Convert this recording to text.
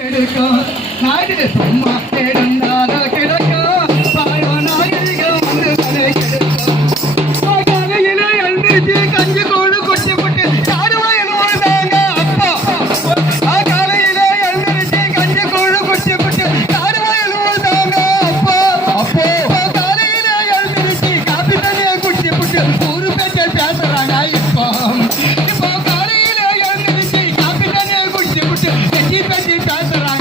கிடைக்கும் நாடு சும்மா இருந்தால கிடைக்கும் பாயோ நாகரிகம் வந்து தலை கிடைக்கும் காலையில எழுந்திருச்சு கஞ்சி கோடு குட்டி குட்டி யாருவாயில் வாழ்ந்தாங்க அப்பா காலையில எழுந்திருச்சு கஞ்சி கோடு குட்டி குட்டி யாருவாயில் வாழ்ந்தாங்க அப்பா அப்போ காலையில எழுந்திருச்சு காப்பி தண்ணியை குட்டி குட்டி ஊரு பேச்ச பேசுறாங்க இப்போ இப்போ காலையில எழுந்திருச்சு காப்பி தண்ணியை குட்டி குட்டி பேசி பேசுறாங்க